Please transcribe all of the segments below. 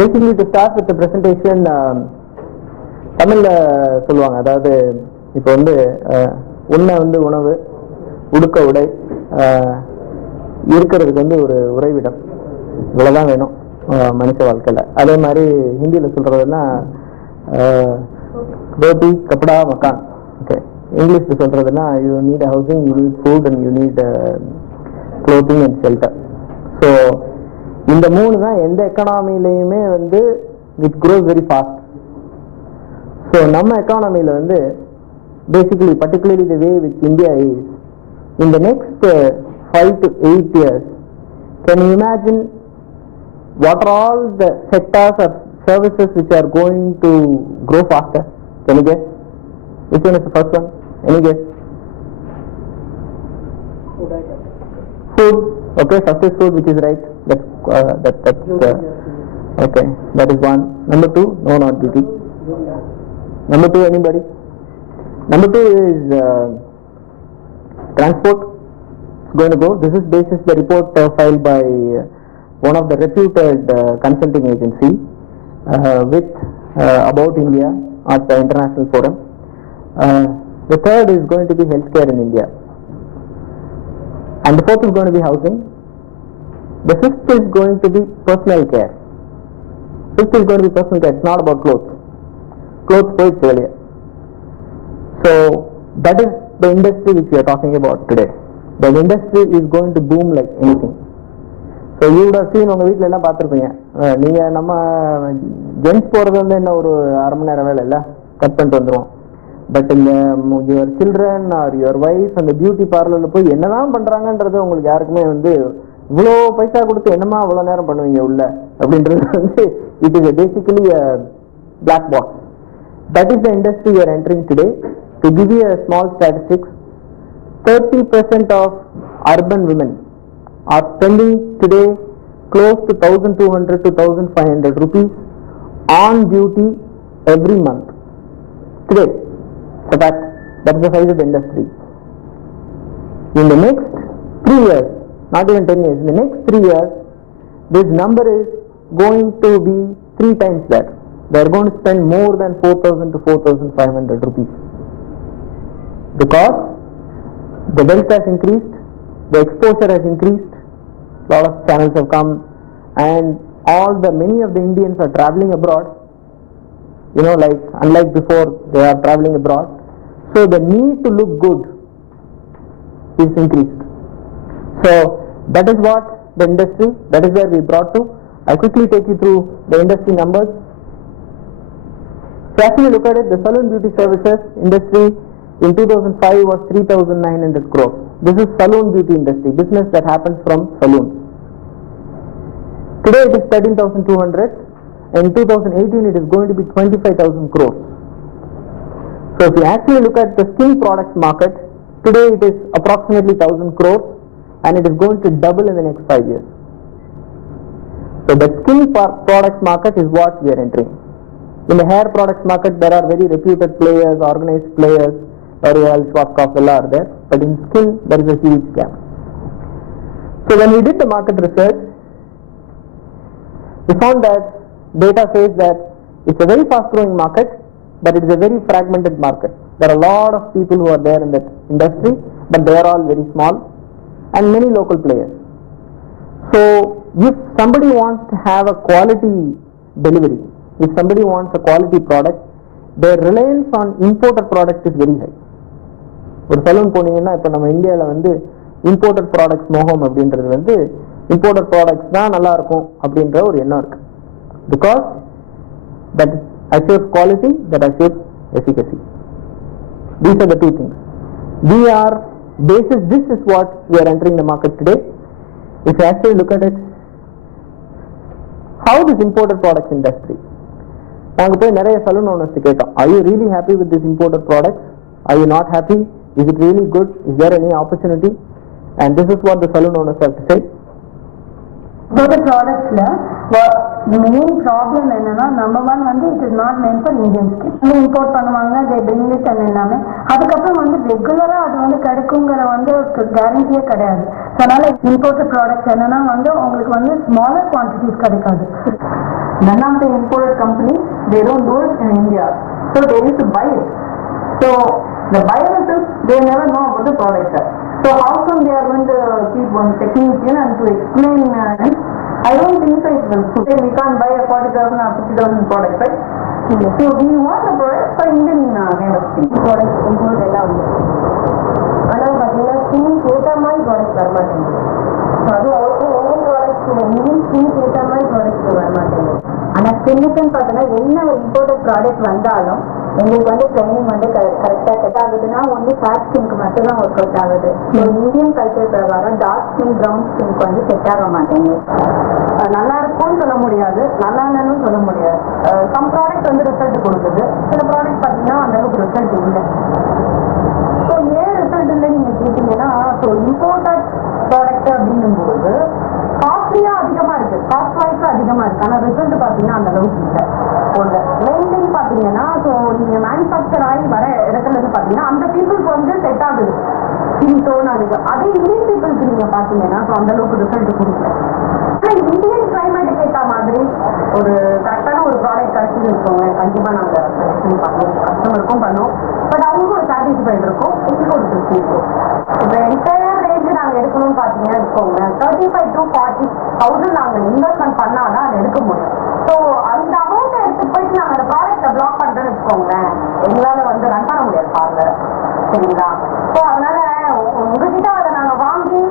Basically, to start with the presentation, தமிழ்ல சொல்லுவாங்க. அதாவது இப்போ வந்து உண்ண வந்து உணவு, உடுக்க உடை, இருக்கிறதுக்கு வந்து ஒரு உறைவிடம், இவ்வளோதான் வேணும் மனுஷ வாழ்க்கையில். அதே மாதிரி ஹிந்தியில் சொல்கிறதுனா ரோட்டி கப்படா மக்கான். ஓகே, இங்கிலீஷில் சொல்கிறதுனா you need housing, you need food and you need clothing and shelter. So இந்த மூணு தான் எந்த எக்கானமிலையுமே வந்து it cross very fast. So நம்ம எக்கானமியில் வந்து basically particularly the way with India is in the next 5 to 8 years, can you imagine what are all the sectors or services which are going to grow faster? Can you guess? Which one is the first one? Any guess? Food. Okay, first is food, which is right. That's okay. That is one. Number two, no, not beauty. Number two, anybody? Number two is transport. It's going to go. This is basis the report filed by one of the reputed consulting agency with about India at the international forum. The third is going to be healthcare in India, and the fourth is going to be housing. The fifth is going to be personal care. Fifth is going to be personal care. It's not about clothes. Clothes poets earlier. So that is the industry which we are talking about today. The industry is going to boom like anything. So you would have seen உங்கள் வீட்டில் எல்லாம் பார்த்துருப்பீங்க. நீங்கள் நம்ம gents போகிறது வந்து என்ன ஒரு அரை மணி நேரம் வேலை இல்லை, கட் பண்ணிட்டு வந்துடுவோம். பட் இந்த your children are your wife அந்த பியூட்டி பார்லரில் போய் என்னதான் பண்ணுறாங்கன்றது உங்களுக்கு யாருக்குமே வந்து இவ்வளோ பைசா கொடுத்து என்னமா அவ்வளோ நேரம் பண்ணுவீங்க உள்ள அப்படின்றது வந்து it is basically black box. That is the industry we are entering today. To give you a small statistics, 30% of urban women are spending today close to 1,200 to 1,500 rupees on beauty every month. Today, so that is the size of the industry. In the next 3 years, not even 10 years, in the next 3 years, this number is going to be 3 times that. They are going to spend more than 4,000 to 4,500 rupees because the wealth has increased, the exposure has increased, a lot of channels have come, and many of the Indians are traveling abroad. You know, like unlike before, they are traveling abroad. So the need to look good is increased. So that is what the industry, that is where we brought to. I quickly take you through the industry numbers. So actually look at it, the salon beauty services industry in 2005 was 3,900 crores. This is salon beauty industry, business that happens from saloons. Today it is 13,200. In 2018 it is going to be 25,000 crores. So if you actually look at the skin products market, today it is approximately 1,000 crores and it is going to double in the next 5 years. So the skin products market is what we are entering. In the hair products market, there are very reputed players, organized players, L'Oreal, Schwarzkopf are there, but in skin, there is a huge gap. So when we did the market research, we found that data says that it's a very fast growing market, but it is a very fragmented market. There are a lot of people who are there in that industry, but they are all very small, and many local players. So if somebody wants to have a quality delivery, if somebody wants a quality product, their reliance on imported product is very high. ஒரு salon போனீங்கன்னா இப்போ நம்ம இந்தியாவில் வந்து imported products மோகம் அப்படின்றது வந்து imported products தான் நல்லா இருக்கும் அப்படின்ற ஒரு எண்ணம் இருக்கு. Because that assures quality, that assures efficacy. These are the two things. This is what we are entering the market today. If you actually look at it, how this imported products industry, நாங்கள் போய் நிறைய salon owners கேட்டோம், are you really happy with this imported products? Are you not happy? Is it really good? Is there any opportunity? And this is what the saloon owners have to say. Imported products main problem என்னன்னா number 1 வந்து it is not meant for Indian skin. Import பண்ணுவாங்க, they bring it and எல்லாமே. அதுக்கப்புறம் வந்து ரெகுலரா அது வந்து கிடைக்குங்கிற வந்து கேரண்டியே கிடையாது. அதனால இம்போர்ட்டட் ப்ராடக்ட்ஸ் என்னன்னா வந்து உங்களுக்கு வந்து ஸ்மாலர் குவான்டிட்டிஸ் கிடைக்காது. None of the imported companies, they don't do it in India, so they need to buy it. So the buyers, they never know about the product. So how come they are going to keep one technician and to explain? I don't think so it will. So we can't buy a 40,000 or 50,000 product, right? Yes. So we want the product for Indian kind of thing. Products import எல்லாம் உண்டு. ஆனால் பார்த்தீங்கன்னா skin ஏற்ற மாதிரி product வரமாட்டேங்குது. அதுவும் ஒவ்வொரு product Indian skin ஏற்ற மாதிரி ப்ராடக்ட் வரமாட்டேங்குது. ஆனால் ஸ்கின்னுக்குன்னு பார்த்தோன்னா என்ன ஒரு இம்போர்ட்டட் ப்ராடக்ட் வந்தாலும் எங்களுக்கு வந்து ட்ரைனிங் வந்து கரெக்டாக செட் ஆகுதுன்னா ஒன்லி ஃபேட் ஸ்கின்க்கு மட்டும் தான் ஒர்க் அவுட் ஆகுது. ஸோ இந்தியன் கல்ச்சர் பிரகாரம் டார்க் ஸ்கின் ப்ரௌன் ஸ்கின்க்கு வந்து செட் ஆக மாட்டேங்குது. நல்லா இருக்கும்னு சொல்ல முடியாது, நல்லா இல்லைன்னு சொல்ல முடியாது. சம் ப்ராடக்ட் வந்து ரிசல்ட் கொடுக்குது, சில ப்ராடக்ட் பார்த்தீங்கன்னா அந்த அளவுக்கு ரிசல்ட் இல்லை. ஸோ ஏன் ரிசல்ட் இல்லை நீங்கள் கேட்டீங்கன்னா, ஸோ இம்போர்ட்டட் ப்ராடக்ட் அப்படிங்கும்போது காஸ்ட்லியாக அதிகமாக இருக்குது, காஸ்ட் வைஸும் அதிகமாக இருக்குது, ஆனால் ரிசல்ட் பார்த்தீங்கன்னா அந்த அளவுக்கு இல்லை. ஒன்று மெயின் திங் பார்த்தீங்கன்னா, ஸோ நீங்கள் மேனுஃபேக்சர் ஆகி வர இடத்துல இருந்து பார்த்தீங்கன்னா அந்த பீப்புளுக்கு வந்து செட் ஆகுது ஸ்கின் டோன் அதிகம். அதே இந்தியன் பீப்புளுக்கு நீங்கள் பார்த்தீங்கன்னா ஸோ அந்த அளவுக்கு ரிசல்ட் கொடுக்கல. ஆனால் இந்தியன் கிளைமேட்டுக்கு ஏற்ற மாதிரி ஒரு கரெக்டான ஒரு ப்ராடக்ட் கிடைச்சுன்னு இருக்கோங்க, கண்டிப்பாக நாங்கள் செலெக்ஷன் பண்ணுவோம், கஸ்டமருக்கும் பண்ணுவோம். பட் அவங்களுக்கும் ஒரு சாட்டிஸ்ஃபைட் இருக்கும், எங்களுக்கு ஒரு திருப்தி இருக்கும். இப்போ என்டையர் ரேஞ்சு நாங்கள் எடுக்கணும்னு பார்த்தீங்கன்னா இருக்கோங்க 35,000 to 40,000 நாங்கள் இன்வெஸ்ட்மெண்ட் பண்ணால் தான் அதை எடுக்க முடியும். ஸோ அந்த அமௌண்ட்டை எடுத்துட்டு போயிட்டு நாங்கள் அந்த ப்ராடக்ட்டை பிளாக் பண்ணுறேன்னு வச்சுக்கோங்களேன், எங்களால் வந்து ரன் பண்ண முடியாது பார்லர், சரிங்களா? ஸோ அதனால உங்ககிட்ட அதை நாங்கள் வாங்கி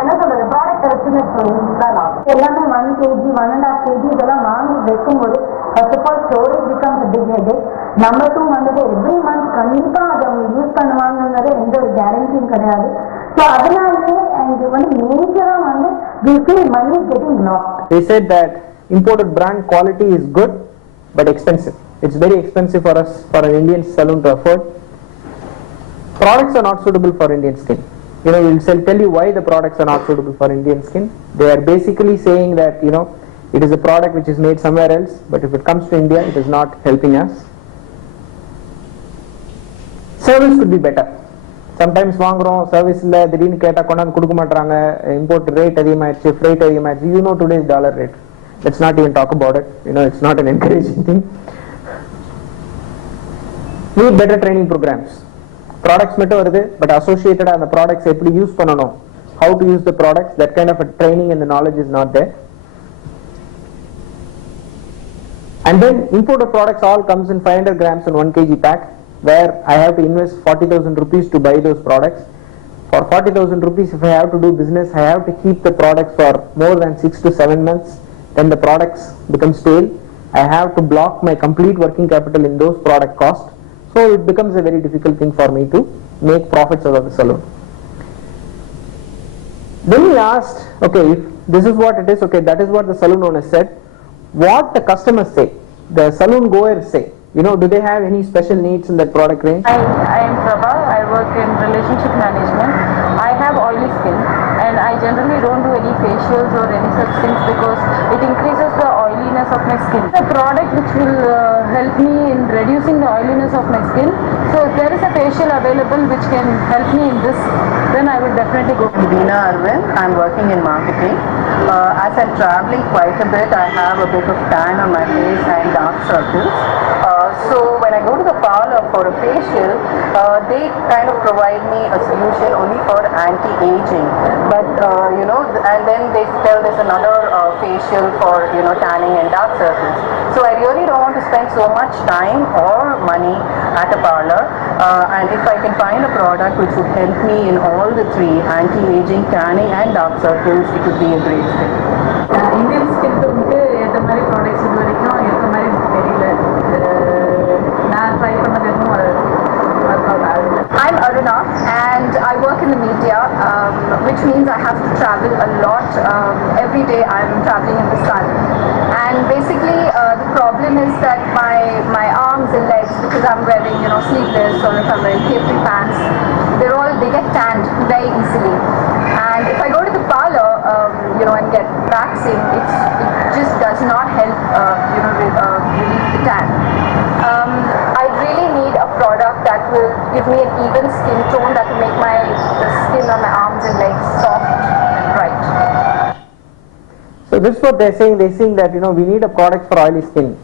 என்ன சொல்றது ப்ராடக்ட் வச்சுன்னு வச்சுக்கோங்களா, எல்லாமே 1 kg 1.5 kg இதெல்லாம் வாங்கி வைக்கும்போது first of all storage becomes big headache. Number 2 வந்துட்டு எவ்ரி மந்த் கண்டிப்பாக அதை அவங்க யூஸ் பண்ணுவாங்கங்கிறது எந்த ஒரு கேரண்டியும் கிடையாது. ஸோ அதனாலேயே எனக்கு வந்து மேஜராக வந்து we feel money is getting lost. They said that imported brand quality is good but expensive. It's very expensive for us, for an Indian salon to afford. Products are not suitable for Indian skin. You know, we'll tell you why the products are not suitable for Indian skin. They are basically saying that, you know, it is a product which is made somewhere else, but if it comes to India, it is not helping us. Service could be better. Sometimes வாங்குறோம், service இல்லை, திடீர்னு கேட்டால் கொண்டாந்து கொடுக்க மாட்டாங்க, import rate அதிகமாகிடுச்சு, freight அதிகமாகிடுச்சு. You know today's dollar rate. Let's not even talk about it. You know, it's not an encouraging thing. We need better training programs. Products மட்டும் வருது, but associated அந்த products எப்படி யூஸ் பண்ணணும், how to use the products, that kind of a training and the knowledge is not there. And then imported products all comes in 500 grams in 1 kg pack, where I have to invest 40,000 rupees to buy those products. For 40,000 rupees, if I have to do business, I have to keep the products for more than 6 to 7 months. Then the products become stale. I have to block my complete working capital in those product costs. So it becomes a very difficult thing for me to make profits out of the salon. Then we asked, okay, if this is what it is, okay, that is what the salon owner said. What the customers say, the salon goers say, you know, do they have any special needs in that product range? I am Prabha. I work in relationship management. I have oily skin and I generally don't do any facials or any such things because it increases the oiliness of my skin. A product which will help me in reducing the oiliness of my skin. So if there is a facial available which can help me in this, then I will definitely go. I'm Deena Arvind. I'm working in marketing. As I'm traveling quite a bit, I have a bit of tan on my face and dark circles. So when I go to the parlor for a facial, they kind of provide me a solution only for anti-aging. But you know, and then they tell there's another facial for, you know, tanning and dark circles. So I really don't want to spend so much time or money at a parlor. And if I can find a product which would help me in all the three, anti-aging, tanning and dark circles, it would be a great thing. Indian skin வந்து எந்த மாதிரி products இது வரைக்கும் இருக்க மாதிரி எனக்கு தெரியல. நான் ட்ரை பண்ணது எதுவும் ஒர்க் அவுட் ஆகுது. I'm Aruna and I work in the media, which means I have to travel a lot. Every day I'm traveling in the sun. And basically the problem is that my arms and legs, because I'm wearing, you know, sleeveless or if I'm wearing capri pants, they get tanned very easily. And if I go to the parlor, you know, and get waxing, it just does not help, you know, relieve the tan. I really need a product that will give me an even skin tone, that will make the skin on my arms and legs soft So this is what they're saying. They're saying that, we need a product for oily skin.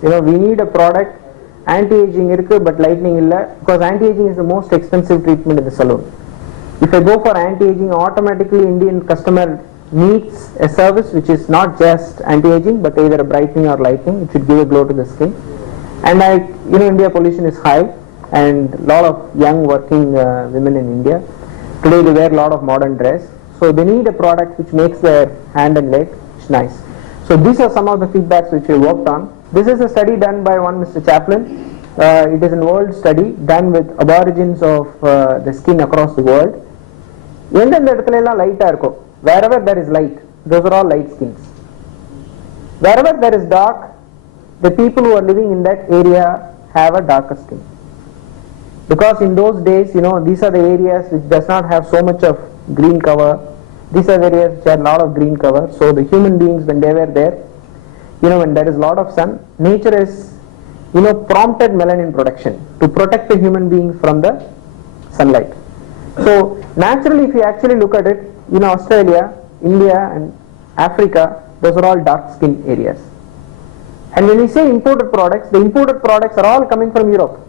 We need a product, anti-aging irukku but lightening illa, because anti-aging is the most expensive treatment in the salon. If I go for anti-aging, automatically Indian customer needs a service which is not just anti-aging but either a brightening or lightening. It should give a glow to the skin. And India pollution is high, and a lot of young working women in India today, they wear a lot of modern dress, so they need a product which makes their hand and leg nice. So these are some of the feedbacks which we worked on. This is a study done by one Mr. Chaplin. It is a world study done with aborigines of the skin across the world. Wherever there is light, those are all light skins. Wherever there is dark, the people who are living in that area have a darker skin. Because in those days, these are the areas which does not have so much of green cover. These are the areas which have a lot of green cover. So the human beings, when they were there, when there is a lot of sun, nature is, prompted melanin production to protect the human beings from the sunlight. So naturally, if you actually look at it, Australia, India and Africa, those are all dark skin areas. And when we say imported products, the imported products are all coming from Europe.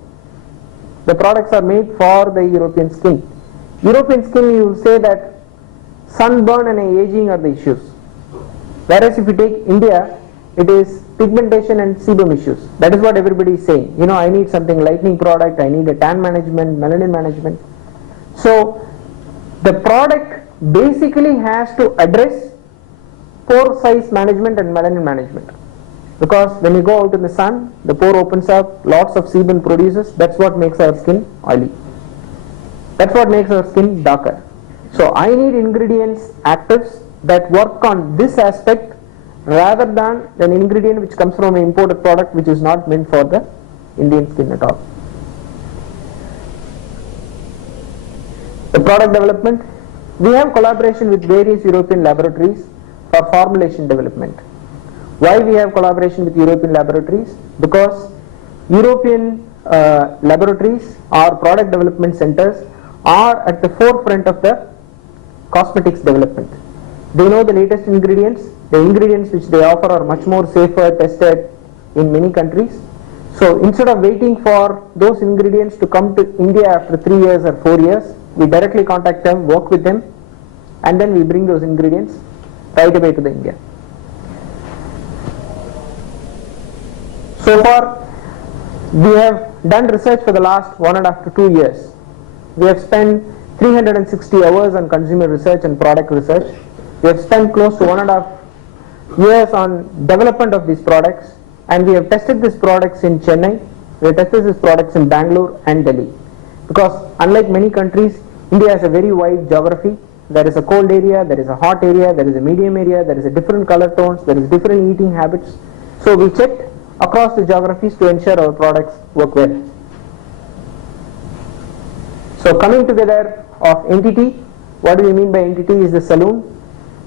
The products are made for the European skin. European skin, you will say that sunburn and aging are the issues. Whereas if you take India, it is pigmentation and sebum issues. That is what everybody is saying. I need something lightening product, I need a tan management, melanin management. So the product basically has to address pore size management and melanin management. Because when you go out in the sun, the pore opens up, lots of sebum produces, that's what makes our skin oily. That's what makes our skin darker. So I need ingredients, actives that work on this aspect rather than an ingredient which comes from an imported product which is not meant for the Indian skin at all. The product development, we have collaboration with various European laboratories for formulation development. Why we have collaboration with European laboratories? Because European laboratories or product development centers are at the forefront of the cosmetics development. They know the latest ingredients. The ingredients which they offer are much more safer, tested in many countries. So instead of waiting for those ingredients to come to India after 3 years or 4 years, we directly contact them, work with them, and then we bring those ingredients right away to the India. So far, we have done research for the last 1.5 to 2 years. We have spent 360 hours on consumer research and product research. We have spent close to 1.5 years on development of these products, and we have tested these products in Chennai, we have tested these products in Bangalore and Delhi. Because unlike many countries, India has a very wide geography. There is a cold area, there is a hot area, there is a medium area, there is a different color tones, there is different eating habits. So we checked across the geographies to ensure our products work well. So coming together of entity, what do we mean by entity is the saloon.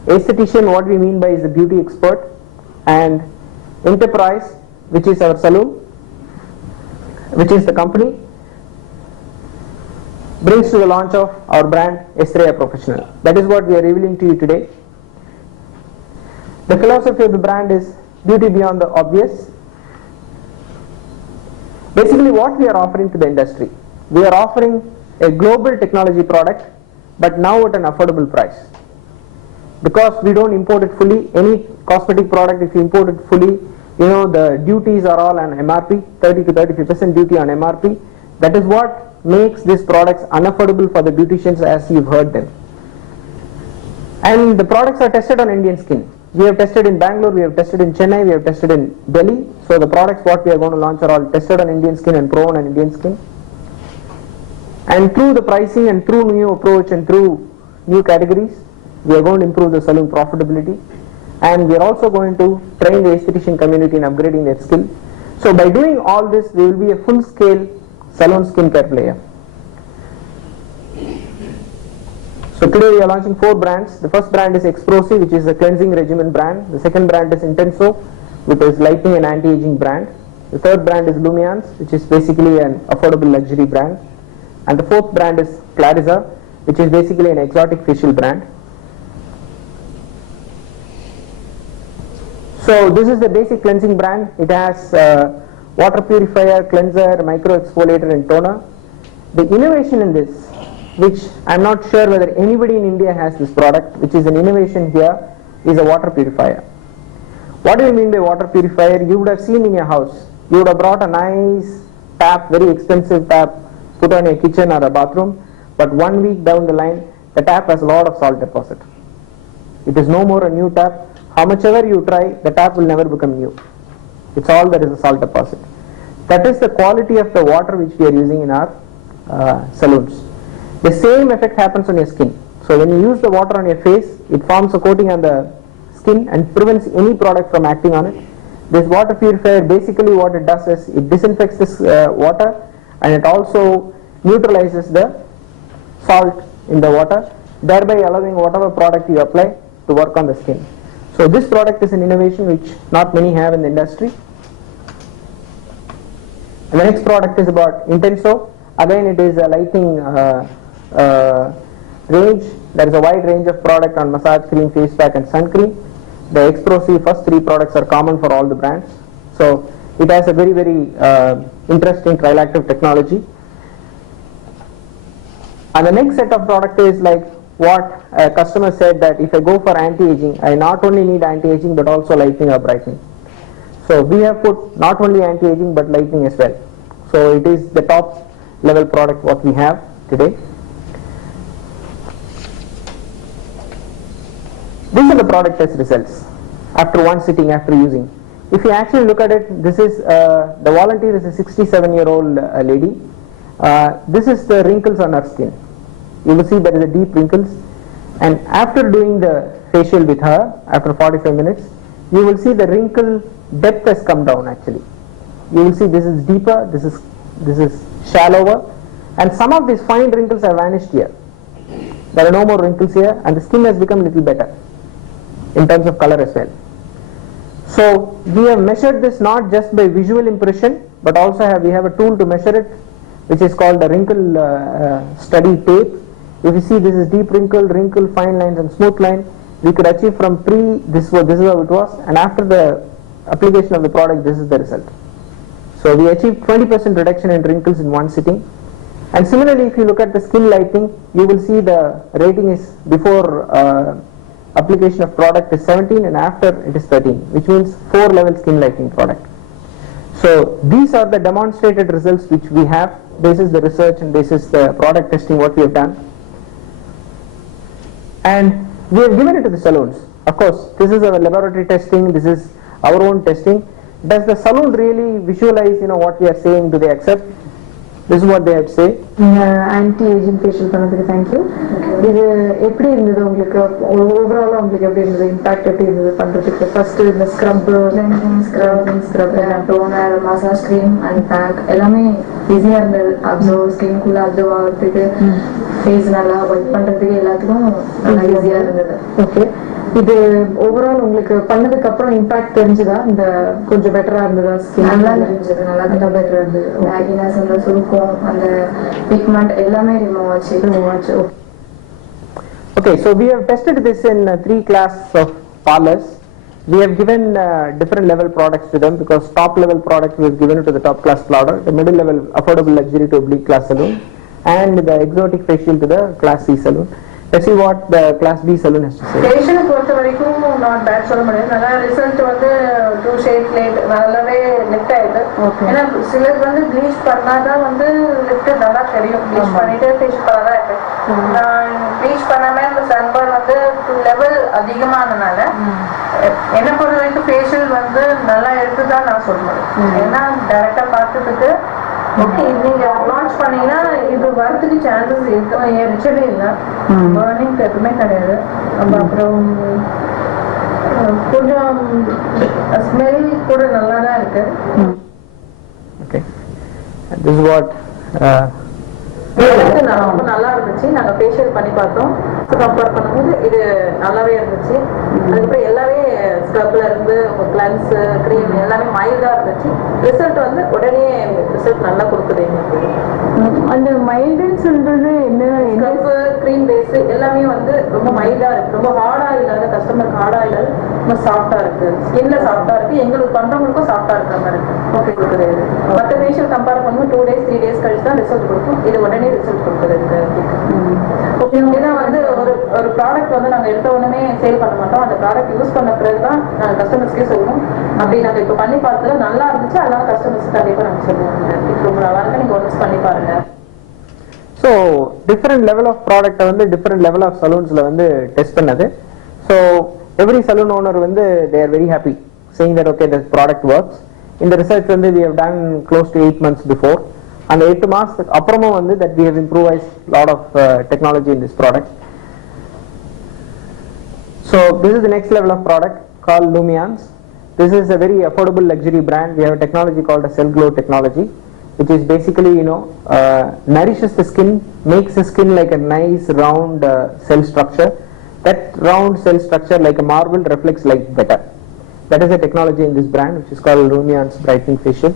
Aesthetician, what we mean by is the beauty expert. And enterprise, which is our saloon, which is the company, brings to the launch of our brand Estrella Professional. That is what we are revealing to you today. The philosophy of the brand is beauty beyond the obvious. Basically what we are offering to the industry, we are offering a global technology product but now at an affordable price. Because we don't import it fully, any cosmetic product if you import it fully, the duties are all on MRP, 30 to 35% duty on MRP. That is what makes these products unaffordable for the beauticians as you've heard them. And the products are tested on Indian skin. We have tested in Bangalore, we have tested in Chennai, we have tested in Delhi. So the products what we are going to launch are all tested on Indian skin and proven on Indian skin. And through the pricing and through new approach and through new categories, we are going to improve the salon profitability. And we are also going to train the aesthetician community in upgrading their skill. So by doing all this, we will be a full-scale salon skincare player. So today we are launching 4 brands. The first brand is Exprosi, which is a cleansing regimen brand. The second brand is Intenso, which is lightening and anti-aging brand. The third brand is Lumiance, which is basically an affordable luxury brand. And the fourth brand is Clarissa, which is basically an exotic facial brand. So this is the basic cleansing brand. It has water purifier, cleanser, micro exfoliator and toner. The innovation in this, which I'm not sure whether anybody in India has this product, which is an innovation here, is a water purifier. What do you mean by water purifier? You would have seen in your house, you would have brought a nice tap, very expensive tap, put on your kitchen or a bathroom, but 1 week down the line, the tap has a lot of salt deposit. It is no more a new tap. How much ever you try, the tap will never become new. It's all there is a salt deposit. That is the quality of the water which we are using in our saloons. The same effect happens on your skin. So when you use the water on your face, it forms a coating on the skin and prevents any product from acting on it. This water purifier, basically what it does is it disinfects this water, and it also neutralizes the salt in the water, thereby allowing whatever product you apply to work on the skin. So this product is an innovation which not many have in the industry. And the next product is about Intenso. Again, it is a lighting range. There is a wide range of product on massage cream, face pack and sun cream. The Exprosy first 3 products are common for all the brands. So it has a very interesting trilactive technology. And the next set of product is like what a customer said, that if I go for anti-aging, I not only need anti-aging but also lightening or brightening. So we have put not only anti-aging but lightening as well. So it is the top level product what we have today. These are the product test results after one sitting, after using. If you actually look at it, this is the volunteer is a 67-year-old lady. This is the wrinkles on her skin. You will see there is a deep wrinkles, and after doing the facial with her, after 45 minutes, you will see the wrinkle depth has come down actually. You will see this is deeper, this is shallower, and some of these fine wrinkles have vanished here. There are no more wrinkles here, and the skin has become a little better in terms of color as well. So we have measured this not just by visual impression, but also we have a tool to measure it, which is called the wrinkle study tape. If you see, this is deep wrinkle, fine lines and smooth line. We could achieve from this is how it was, and after the application of the product, this is the result. So we achieved 20% reduction in wrinkles in one sitting. And similarly, if you look at the skin lighting, you will see the rating is before application of product is 17 and after it is 13, which means 4-level skin lighting product. So these are the demonstrated results which we have. This is the research and this is the product testing what we have done. And we have given it to the salons. Of course, this is our laboratory testing, this is our own testing. Does the salon really visualize, what we are saying? Do they accept? This is what they have to say. Anti-aging facial பண்ணதுக்கு thank you. இது எப்படி இருந்தது உங்களுக்கு? ஓவராலா உங்களுக்கு எப்படி இருந்தது? Impact எப்படி இருந்தது பண்றதுக்கு? ஃபர்ஸ்ட் இந்த scrub toner, massage cream and pack எல்லாமே ஈஸியா இருந்தது. அப்சர்வ் ஸ்கின்குள்ள அப்சர்வ் ஆகிறதுக்கு, ஃபேஸ் நல்லா ஒர்க் பண்றதுக்கு எல்லாத்துக்கும் நல்லா ஈஸியா இருந்தது. ஓகே, இது ஓவரால் உங்களுக்கு பண்ணதுக்கு அப்புறம் இம்பாக்ட் தெரிஞ்சதா? இந்த கொஞ்சம் பெட்டரா இருந்ததா? ஸ்கின் நல்லா தெரிஞ்சது, நல்லா பெட்டரா இருந்தது. மேகினஸ் அந்த சுருக்கம், அந்த பிக்மெண்ட் எல்லாமே ரிமூவ் ஆச்சு. Okay, so we have tested this in 3 classes of parlors. We have given different level products to them, because top level product we have given it to the top class parlor, the middle level affordable luxury to oblique class saloon, and the exotic facial to the class C saloon. Let's see what the class B saloon has to say. Facial பொறுத்த வரைக்கும் not bad சொல்ல முடியாது. நல்லா result வந்து 2 shade late நல்லாவே lift ஆயிடுது. ஏன்னா சிலர் வந்து ப்ளீச் பண்ணாதான் வந்து லிஃப்ட் நல்லா தெரியும். ப்ளீச் பண்ணிட்டு ஃபேஷியல் பண்ணாதான் இருக்கு. நான் ப்ளீச் பண்ணாம இந்த சன்பர்ன் வந்து லெவல் அதிகமானதுனால என்ன பொறுத்த வரைக்கும் ஃபேஷியல் வந்து நல்லா இருக்குதான் நான் சொல்லுவேன். ஏன்னா டைரக்டா பார்த்துட்டு ஓகே, நீங்க லான்ச் பண்ணீங்கன்னா இது வரதுக்கு சான்சஸ் இருக்கு. எரிச்சலே இல்லை, பர்னிங் எதுவுமே கிடையாது. அப்புறம் கொஞ்சம் ஸ்மெல் கூட நல்லா தான் இருக்கு. Okay, this is what ரொம்ப நல்லா இருந்துச்சு. நாங்க ஃபேஷியல் பண்ணி பார்த்தோம், கம்பேர் பண்ணும்போது இது நல்லாவே இருந்துச்சு. அதுக்கப்புறம் எல்லாமே ஸ்க்ரப்ல இருந்து கிளன்ஸ் க்ரீம் எல்லாமே மைல்டா இருந்துச்சு. ரிசல்ட் வந்து உடனே ரிசல்ட் நல்லா கொடுக்குது எங்களுக்கு. அந்த மைல்டுன்னு சொல்றது என்ன? ஸ்க்ரப் க்ரீம் பேஸ் எல்லாமே வந்து ரொம்ப மைல்டா இருக்கு, ரொம்ப ஹார்டா இல்லாத, கஸ்டமருக்கு ஹார்டா இல்லாத, ரொம்ப சாஃப்டா இருக்கு, ஸ்கின்ல சாஃப்டா இருக்கு, எங்களுக்கு பண்றவங்களுக்கும் சாஃப்டா இருக்கிற மாதிரி இருக்கு. ஓகே கொடுக்குது. மற்ற ஃபேஷியல் கம்பேர் பண்ணும்போது 2 days 3 days கழிச்சு தான் ரிசல்ட் கொடுக்கும். இது உடனே ரிசல்ட் கொடுக்குது. ஏன்னா வந்து ஒரு ப்ராடக்ட் வந்து நாங்க எடுத்த உடனே சேல் பண்ண மாட்டோம். அந்த ப்ராடக்ட் யூஸ் பண்ண பிறகு தான் நாங்க கஸ்டமர்ஸ்க்கே சொல்லுவோம். அப்படி நாங்க இப்ப பண்ணி பார்த்ததுல நல்லா இருந்துச்சு, அதனால கஸ்டமர்ஸ் கண்டிப்பா நாங்க சொல்லுவோம் இது ரொம்ப நல்லா இருக்கு, நீங்க ஒன்ஸ் பண்ணி பாருங்க. ஸோ டிஃப்ரெண்ட் லெவல் ஆஃப் ப்ராடக்ட்டை வந்து டிஃப்ரெண்ட் லெவல் ஆஃப் சலூன்ஸ்ல வந்து டெஸ்ட் பண்ணது. ஸோ எவ்ரி சலூன் ஓனர் வந்து they are very happy saying that okay this product works. இந்த ரிசர்ச் வந்து we have done close to 8 months பிஃபோர். அந்த 8 மாசத்துக்கு அப்புறமும் வந்து that we have improvised lot of technology in this product. So this is the next level of product called Lumiance. This is a very affordable luxury brand. We have a technology called a cell glow technology, which is basically nourishes the skin, makes the skin like a nice round cell structure. That round cell structure like a marble reflects light better. That is the technology in this brand, which is called Lumiance Brightening Facial.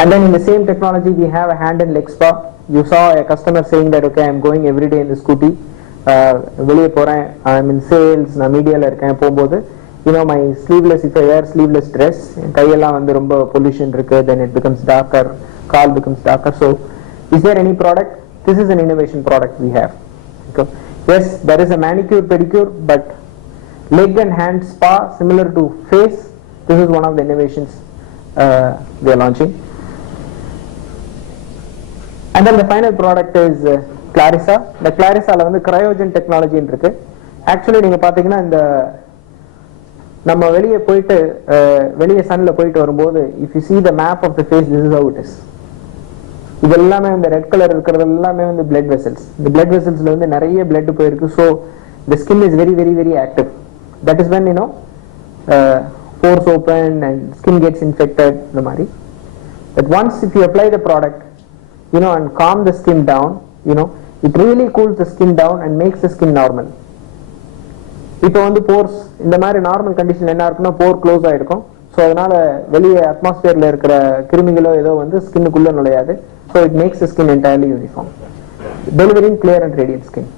And then in the same technology we have a hand and leg spa. You saw a customer saying that okay, I am going every day in the scooty, வெளியே போறேன், ஐ மீன் sales, நான் மீடியாவில் இருக்கேன், போகும்போது my sleeveless, if I wear sleeveless dress, என் கையெல்லாம் வந்து ரொம்ப பொல்யூஷன் இருக்கு, தென் இட் பிகம்ஸ் டார்க்கர், கால் becomes darker. So is there any product? This is an innovation product we have. Yes, there is a manicure pedicure, but leg and hand spa similar to face, this is one of the innovations we are launching. And then the final product is Clarissa. இந்த Clarissaல வந்து cryogen technology இருக்கு. Actually நீங்க பாத்தீங்கன்னா இந்த நம்ம வெளியே போயிட்டு வெளியே சன்ல போயிட்டு வரும்போது if you see the map of the face, this is how it is. இது எல்லாமே இந்த ரெட் கலர் இருக்கிறது எல்லாமே வந்து blood vessels. இந்த blood vesselsல வந்து நிறைய blood போயிருக்கு. So the skin is very very very active. That is when pores open and skin gets infected இந்த மாதிரி. But once if you apply the product and calm the skin down, it really cools the skin down and makes the skin normal. இப்போ வந்து force இந்த மாதிரி normal condition என்ன இருக்குன்னா போர் close ஆயிருக்கும். So அதனால வெளியே அட்மாஸ்பியர்ல இருக்கிற கிருமிகளோ ஏதோ வந்து ஸ்கின்னுக்குள்ள நுழையாது. So it makes the skin entirely uniform, delivering clear and radiant skin.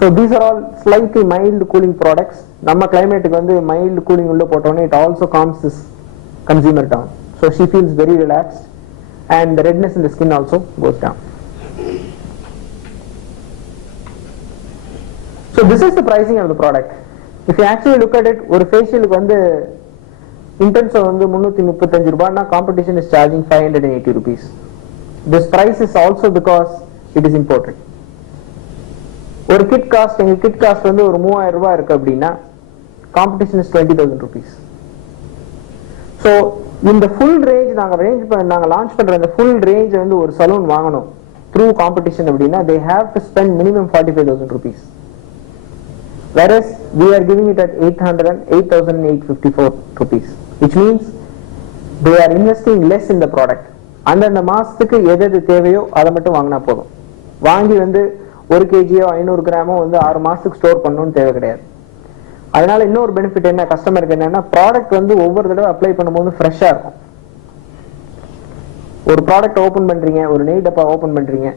So these are all slightly mild cooling products. நம்ம கிளைமேட்டுக்கு வந்து மைல்டு கூலிங் உள்ள போட்டோன்னே it also calms this consumer down. So she feels very relaxed and the redness in the skin also goes down. So this is the pricing of the product. If you actually look at it, ஒரு ஃபேஷியலுக்கு வந்து intense வந்து 335 ரூபாய்னா competition is charging 580 rupees. This price is also because it is imported. ஒரு kit cost, எங்க kit cost வந்து ஒரு 3000 ரூபாய் இருக்கு அப்படின்னா competition is 20,000 rupees. So இந்த ஃபுல் ரேஞ்ச் நாங்க லான்ச் பண்ற இந்த ஃபுல் ரேஞ்ச் வந்து ஒரு சலூன் வாங்கணும் த்ரூ காம்படிஷன் அப்படின்னா they have to spend minimum 45,000 rupees, whereas we are giving it at 8,854 rupees, which means they are investing less in the product. அந்தந்த மாசத்துக்கு எது தேவையோ அதை மட்டும் வாங்கினா போதும். வாங்கி வந்து 1 kgயோ 500 கிராமோ வந்து 6 மாசத்துக்கு ஸ்டோர் பண்ணணும்னு தேவை கிடையாது. அதனால இன்னொரு பெனிஃபிட் என்ன கஸ்டமருக்கு என்னன்னா, ப்ராடக்ட் வந்து ஒவ்வொரு தடவை அப்ளை பண்ணும்போது ஃப்ரெஷ்ஷா இருக்கும். ஒரு ப்ராடக்ட் ஓபன் பண்றீங்க, ஒரு நெய் டப்பா ஓபன் பண்றீங்க,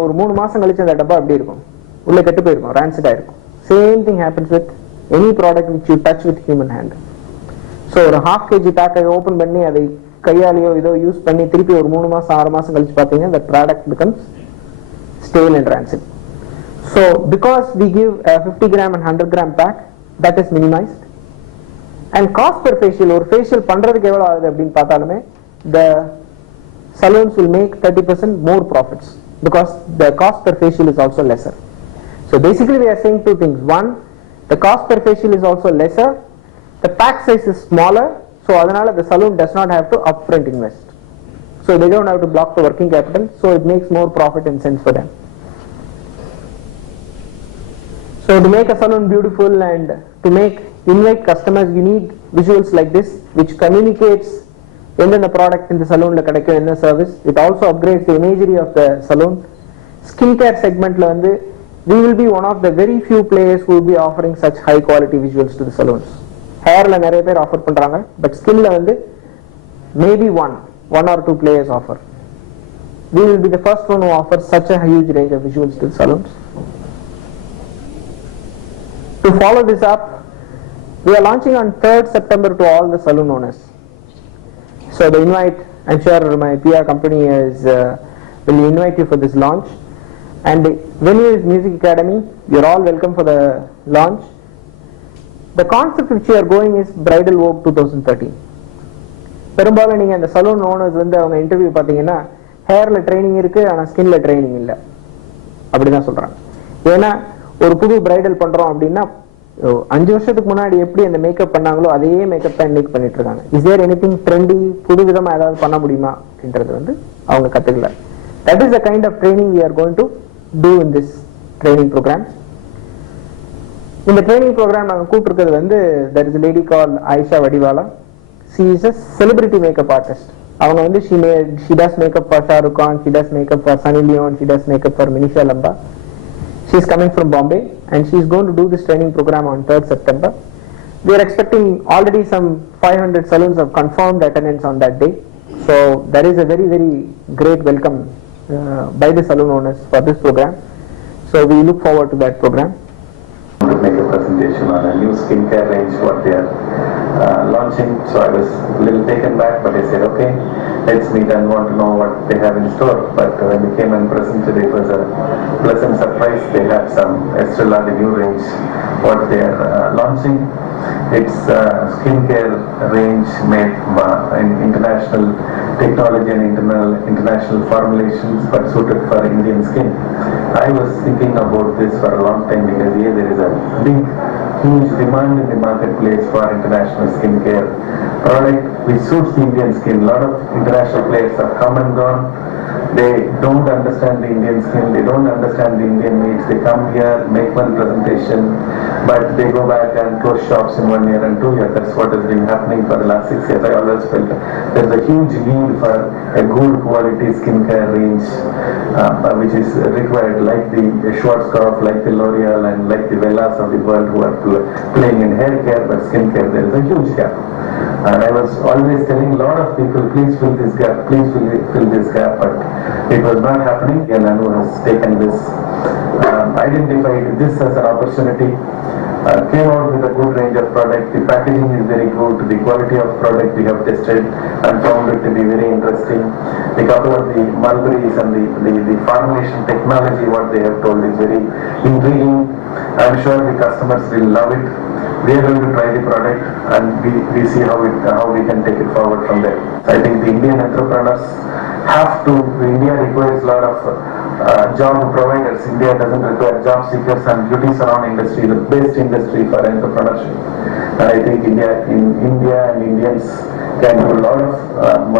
ஒரு 3 மாசம் கழிச்சு அந்த டப்பா அப்படி இருக்கும், உள்ள கெட்டு போயிருக்கும், ரான்சிட் ஆயிருக்கும். Same thing happens with any product which you touch with human hand. So ஒரு 1/2 kg பேக்கை ஓபன் பண்ணி அதை கையாலேயோ இதோ யூஸ் பண்ணி திருப்பி ஒரு 3 மாசம் 6 மாசம் கழிச்சு பார்த்தீங்கன்னா the product becomes stale and rancid. So because we give a 50 gram and 100 gram pack, that is minimized. And cost per facial, or facial பண்றதுக்கு எவ்வளவு ஆகுது அப்படின்னு பார்த்தாலுமே the salons will make 30% more profits because the cost per facial is also lesser. So basically we are saying two things. One, the cost per facial is also lesser, the pack size is smaller, so அதனால the salon does not have to upfront invest. So they don't have to block the working capital, so it makes more profit and sense for them. So to make a salon beautiful and to invite customers, you need visuals like this which communicates the product in the salon la kadaikum enna service. It also upgrades the imagery of the salon. Skincare segment la vandu we will be one of the very few players who will be offering such high quality visuals to the salons. Hairல நிறைய பேர் offer பண்றாங்க, but skinல வந்து maybe one or two players offer. We will be the first one who offers such a huge range of visuals to the salons. To follow this up, we are launching on 3rd September to all the saloon owners. So the invite, I'm sure my PR company will invite you for this launch. And the venue is Music Academy. You're all welcome for the launch. The concept which we are going is Bridal Vogue 2013. பெரும்பாலும் நீங்க அந்த salon owners வந்து அவங்க interview பாத்தீங்கன்னா ஹேர்ல training இருக்கு ஆனா ஸ்கின்ல training இல்ல அப்படிதான் சொல்றாங்க. ஏன்னா ஒரு புது பிரைடல் பண்றோம் அப்படின்னா 5 வருஷத்துக்கு முன்னாடி எப்படி அந்த மேக்கப் பண்ணாங்களோ அதே மேக்கப் தான் இன்னைக்கு பண்ணிட்டு இருக்காங்க. இஸ் தேர் எனிதிங் ட்ரெண்டி, புது விதமா ஏதாவது பண்ண முடியுமா அப்படின்றது வந்து அவங்க கத்துக்கல. That is the kind of training we are going to do in this training program. இந்த training program நாங்க கூப்பிட்டிருக்கிறது வந்து there is a lady called Aisha Vadiwala. She is a celebrity makeup artist. அவங்க வந்து she does makeup for Shah Rukh Khan, she does makeup for Sunny Leone, she does makeup for Manisha Lamba. She is coming from Bombay and she is going to do this training program on 3rd September. We are expecting already some 500 saloons have confirmed attendance on that day. So there is a very, very great welcome by the saloon owners for this program. So we look forward to that program. To make a presentation on a new skincare range what they are launching. So I was a little taken back, but I said, okay, let's meet and want to know what they have in store. But when we came and presented, it was a pleasant surprise. They have some Estrella, the new range, what they are launching. It's a skincare range made in international technology and international formulations, but suited for Indian skin. I was thinking about this for a long time because here there is a big, huge demand in the marketplace for international skincare product which suits the Indian skin. A lot of international players have come and gone. They don't understand the Indian skin, they don't understand the Indian needs. They come here, make one presentation, but they go back and close shops in 1 year and 2 years. That's what has been happening for the last 6 years. I always felt there's a huge need for a good quality skincare range which is required, like the Schwarzkopf, like the L'Oreal and like the Wellas of the world who are playing in hair care, but skincare there is a huge gap. And I was always telling a lot of people, please fill this gap, please fill this gap, but it was not happening. And Anu has taken this, identified this as an opportunity, came out with a good range of product. The packaging is very good, the quality of product we have tested and found it to be very interesting. The couple of the mulberries and the formulation technology what they have told is very intriguing. I'm sure the customers will love it. We are going to try the product and we see how we can take it forward from there. I think the Indian entrepreneurs have to, India requires a lot of job providers. India doesn't require job seekers, and beauty salon industry is the best industry for entrepreneurship. And I think India and Indians can do a lot of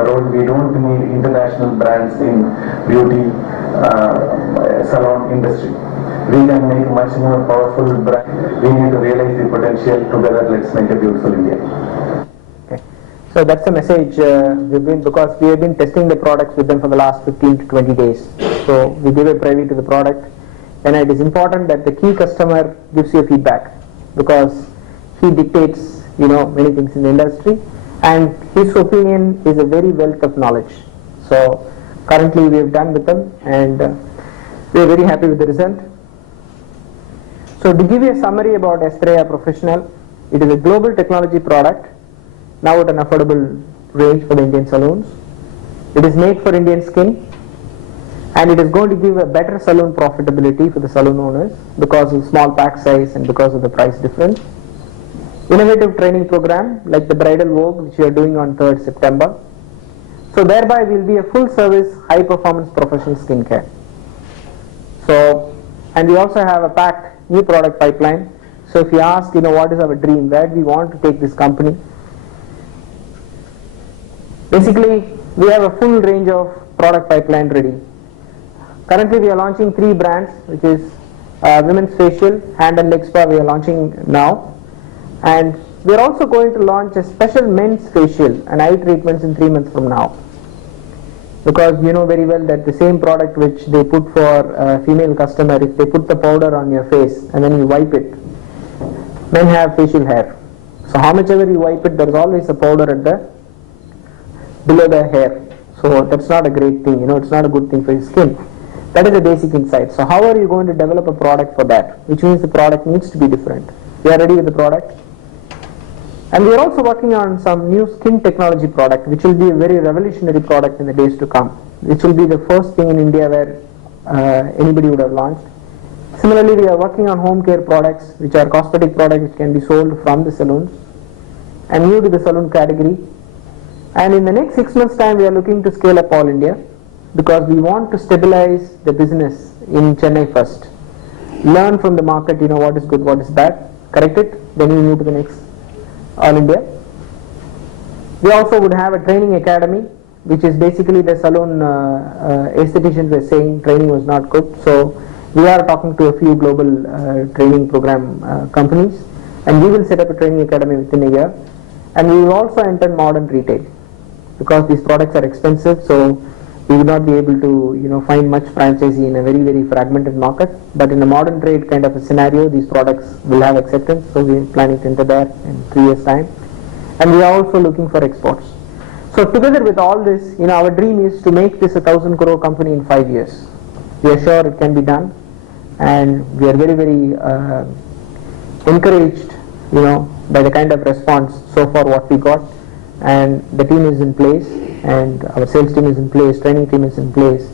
role. We don't need international brands in beauty salon industry. We can make much more powerful brand. We need to realize the potential together. Let's make a beautiful India. Okay. So that's the message because we have been testing the products with them for the last 15 to 20 days. So we give a preview to the product, and it is important that the key customer gives you feedback because he dictates, many things in the industry, and his opinion is a very wealth of knowledge. So currently we have done with them, and we are very happy with the result. So to give you a summary about Estrella Professional, it is a global technology product, now at an affordable range for the Indian saloons. It is made for Indian skin, and it is going to give a better saloon profitability for the saloon owners because of small pack size and because of the price difference. Innovative training program like the Bridal Vogue which we are doing on 3rd September. So thereby we will be a full service high performance professional skincare. So, and we also have a packed new product pipeline. So if you ask, what is our dream, where do we want to take this company? Basically, we have a full range of product pipeline ready. Currently, we are launching 3 brands, which is women's facial, hand and leg spa we are launching now. And we are also going to launch a special men's facial and eye treatments in 3 months from now. because you know very well that the same product which they put for a female customer, if they put the powder on your face and then you wipe it, men have facial hair. So how much ever you wipe it, there is always a powder at the below the hair. So that's not a great thing, you know, it's not a good thing for your skin. That is the basic insight. So how are you going to develop a product for that? Which means the product needs to be different. We are ready with the product. And we are also working on some new skin technology product, which will be a very revolutionary product in the days to come. Which will be the first thing in India where anybody would have launched. Similarly, we are working on home care products, which are cosmetic products which can be sold from the salons and new to the salon category. And in the next 6 months' time, we are looking to scale up all India, because we want to stabilize the business in Chennai first. Learn from the market, you know, what is good, what is bad, correct it, then we move to the next all India. We also would have a training academy, which is basically the salon aestheticians were saying training was not good. So we are talking to a few global training program companies, and we will set up a training academy within a year. And we will also enter modern retail, because these products are expensive, so we will not be able to, you know, find much franchisee in a very, very fragmented market. But in a modern trade kind of a scenario, these products will have acceptance, so we are planning to enter there in 3 years' time. And we are also looking for exports. So together with all this, you know, our dream is to make this a 1,000 crore company in 5 years. We are sure it can be done, and we are very, very encouraged, you know, by the kind of response so far what we got. And the team is in place, and our sales team is in place, training team is in place,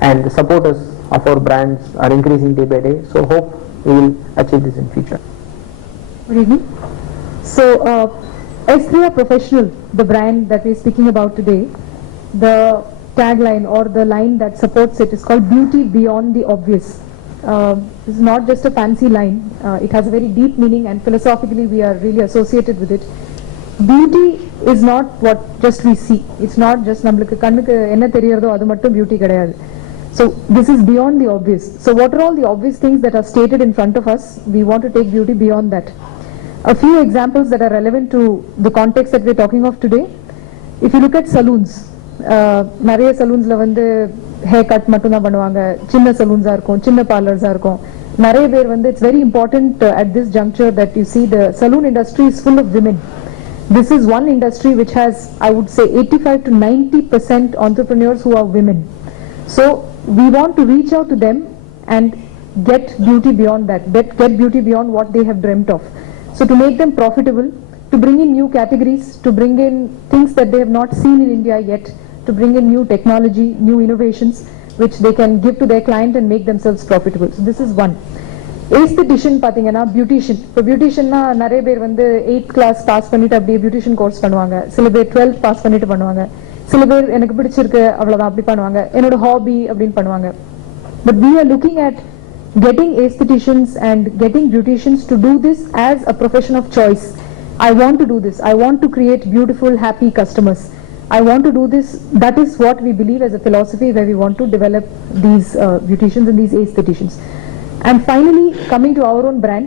and the supporters of our brands are increasing day by day. So hope we will achieve this in future. Good evening. So S3 Professional, the brand that we're speaking about today, the tagline or the line that supports it is called Beauty Beyond the Obvious. This is not just a fancy line, it has a very deep meaning, and philosophically we are really associated with it. Beauty is not what just we see. It's not just namukku kannukku enna theriyartho adu mattum beauty kedaiyadu. So this is beyond the obvious. So what are all the obvious things that are stated in front of us? We want to take beauty beyond that. A few examples that are relevant to the context that we're talking of today. If you look at saloons, நிறைய சலூன்ஸ்ல வந்து hair cut மட்டும் தான் பண்ணுவாங்க, சின்ன சலூன்ஸா இருக்கும், சின்ன பார்லர்ஸா இருக்கும். நிறைய பேர் வந்து it's very important at this juncture that you see the saloon industry is full of women. This is one industry which has, I would say, 85 to 90% entrepreneurs who are women. So we want to reach out to them and get beauty beyond that, get beauty beyond what they have dreamt of. So to make them profitable, to bring in new categories, to bring in things that they have not seen in India yet, to bring in new technology, new innovations, which they can give to their client and make themselves profitable. So this is one. Aesthetician பாத்தீங்கன்னா beautician. இப்போ பியூட்டிஷியன்னா நிறைய பேர் வந்து 8th class pass பண்ணிட்டு அப்படியே beautician course பண்ணுவாங்க, சில பேர் 12th பாஸ் பண்ணிட்டு பண்ணுவாங்க, சில பேர் எனக்கு பிடிச்சிருக்கு அவ்வளவுதான் அப்படி பண்ணுவாங்க, என்னோட ஹாபி அப்படின்னு பண்ணுவாங்க. But we are looking at getting aestheticians and getting beauticians to do this as a profession of choice. I want to do this. I want to create beautiful, happy customers. I want to do this. That is what we believe as a philosophy, where we want to develop these beauticians and these aestheticians. And finally, coming to our own brand,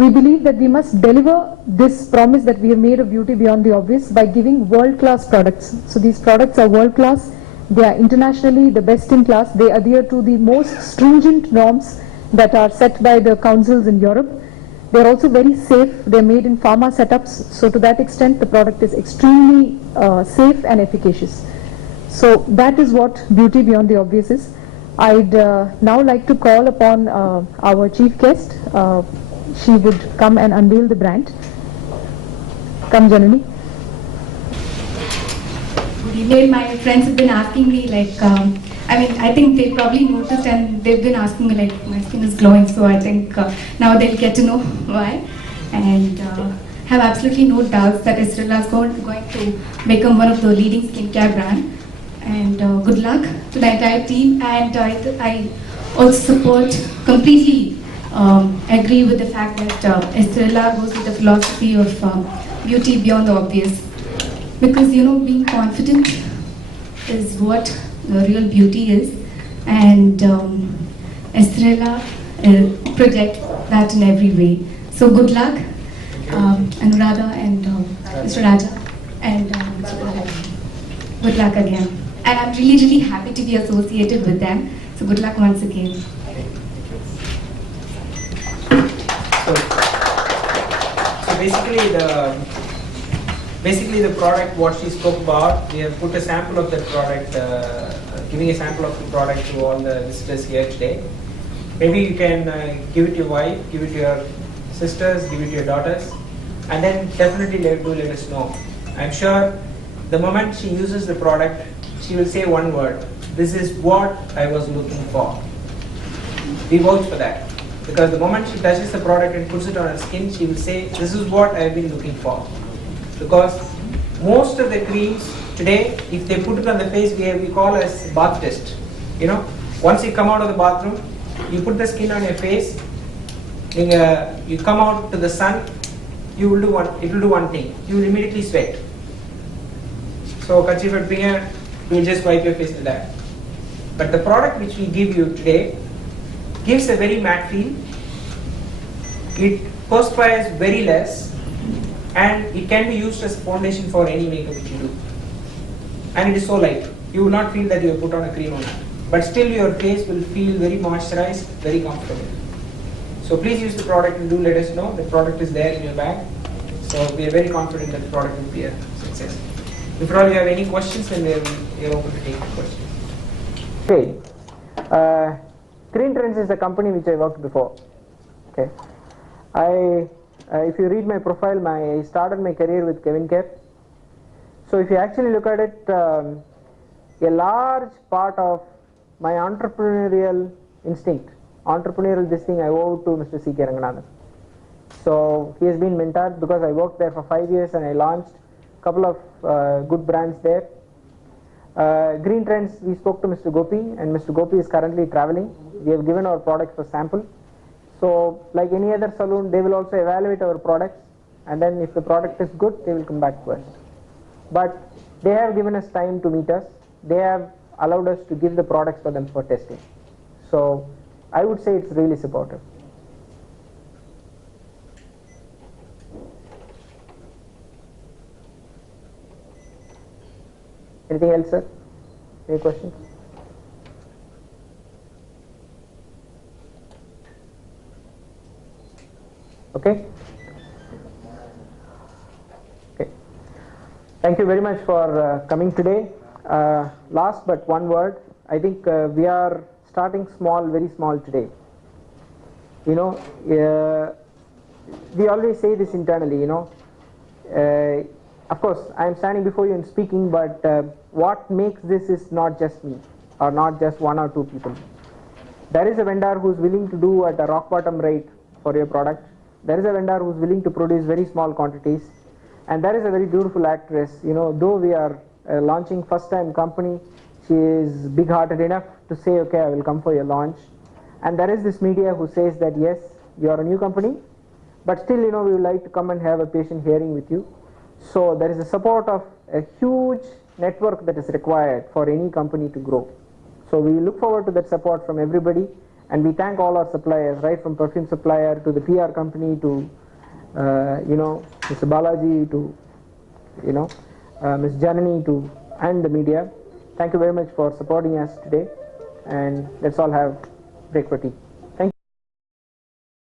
we believe that we must deliver this promise that we have made of beauty beyond the obvious by giving world-class products. So these products are world-class. They are internationally the best in class. They adhere to the most stringent norms that are set by the councils in Europe. They are also very safe. They are made in pharma setups. So to that extent, the product is extremely safe and efficacious. So that is what beauty beyond the obvious is. I'd now like to call upon our chief guest. She would come and unveil the brand. Come, Janani. Good evening. My friends have been asking me like, I think they probably noticed and they've been asking me like, my skin is glowing, so I think now they'll get to know why. And have absolutely no doubts that Estrella is going to become one of the leading skincare brand. And good luck to the entire team. And I also support, completely agree with the fact that Estrella goes with the philosophy of beauty beyond the obvious. Because, you know, being confident is what the real beauty is. And Estrella projects that in every way. So good luck, Anuradha and Mr. Raja. And good luck again. and I'm really, really happy to be associated with them. So good luck once again. So basically the product what she spoke about, we have put a sample of that product, giving a sample of the product to all the visitors here today. Maybe you can give it to your wife, give it to your sisters, give it to your daughters, and then definitely let us know. I'm sure the moment she uses the product, she will say one word: this is what I was looking for. We vouch for that. Because the moment she touches the product and puts it on her skin, she will say, this is what I've been looking for. Because most of the creams today, if they put it on the face, we call as bath test. You know, once you come out of the bathroom, you put the skin on your face, you come out to the sun, it will do one thing. You will immediately sweat. So kerchief and finger, you will just wipe your face with that. But the product which we give you today gives a very matte feel, it perspires very less, and it can be used as foundation for any makeup which you do. And it is so light, you will not feel that you have put on a cream on it. But still your face will feel very moisturized, very comfortable. So please use the product and do let us know. The product is there in your bag. So we are very confident that the product will be a success. If at all you have any questions, then we are open to take questions. Okay. Green Trends is a company which I worked before. Okay, if you read my profile, I started my career with Kevin Care. So if you actually look at it, a large part of my entrepreneurial instinct, entrepreneurial this thing, I owe to Mr. C.K. Ranganathan. So he has been mentored because I worked there for 5 years and I launched a couple of good brands there. Green Trends, we spoke to Mr. Gopi, and Mr. Gopi is currently traveling. We have given our products for sample. So like any other salon, they will also evaluate our products, and then if the product is good, they will come back to us. But they have given us time to meet us. They have allowed us to give the products for them for testing. So I would say it's really supportive. Anything else, sir? Any questions? Okay. Okay. Thank you very much for coming today. Last but one word, I think we are starting small, very small today. You know, we always say this internally, you know. Of course, I am standing before you and speaking, but what makes this is not just me, or not just one or two people. There is a vendor who is willing to do at a rock bottom rate for your product. There is a vendor who is willing to produce very small quantities, and there is a very beautiful actress. You know, though we are launching first-time company, she is big-hearted enough to say, "Okay, I will come for your launch." And there is this media who says that yes, you are a new company, but still, you know, we would like to come and have a patient hearing with you. So there is a support of a huge network that is required for any company to grow. So we look forward to that support from everybody, and we thank all our suppliers, right from perfume supplier to the PR company to you know, Mr. Balaji to, you know, Ms. Janani to, and the media. Thank you very much for supporting us today, and let's all have break for tea.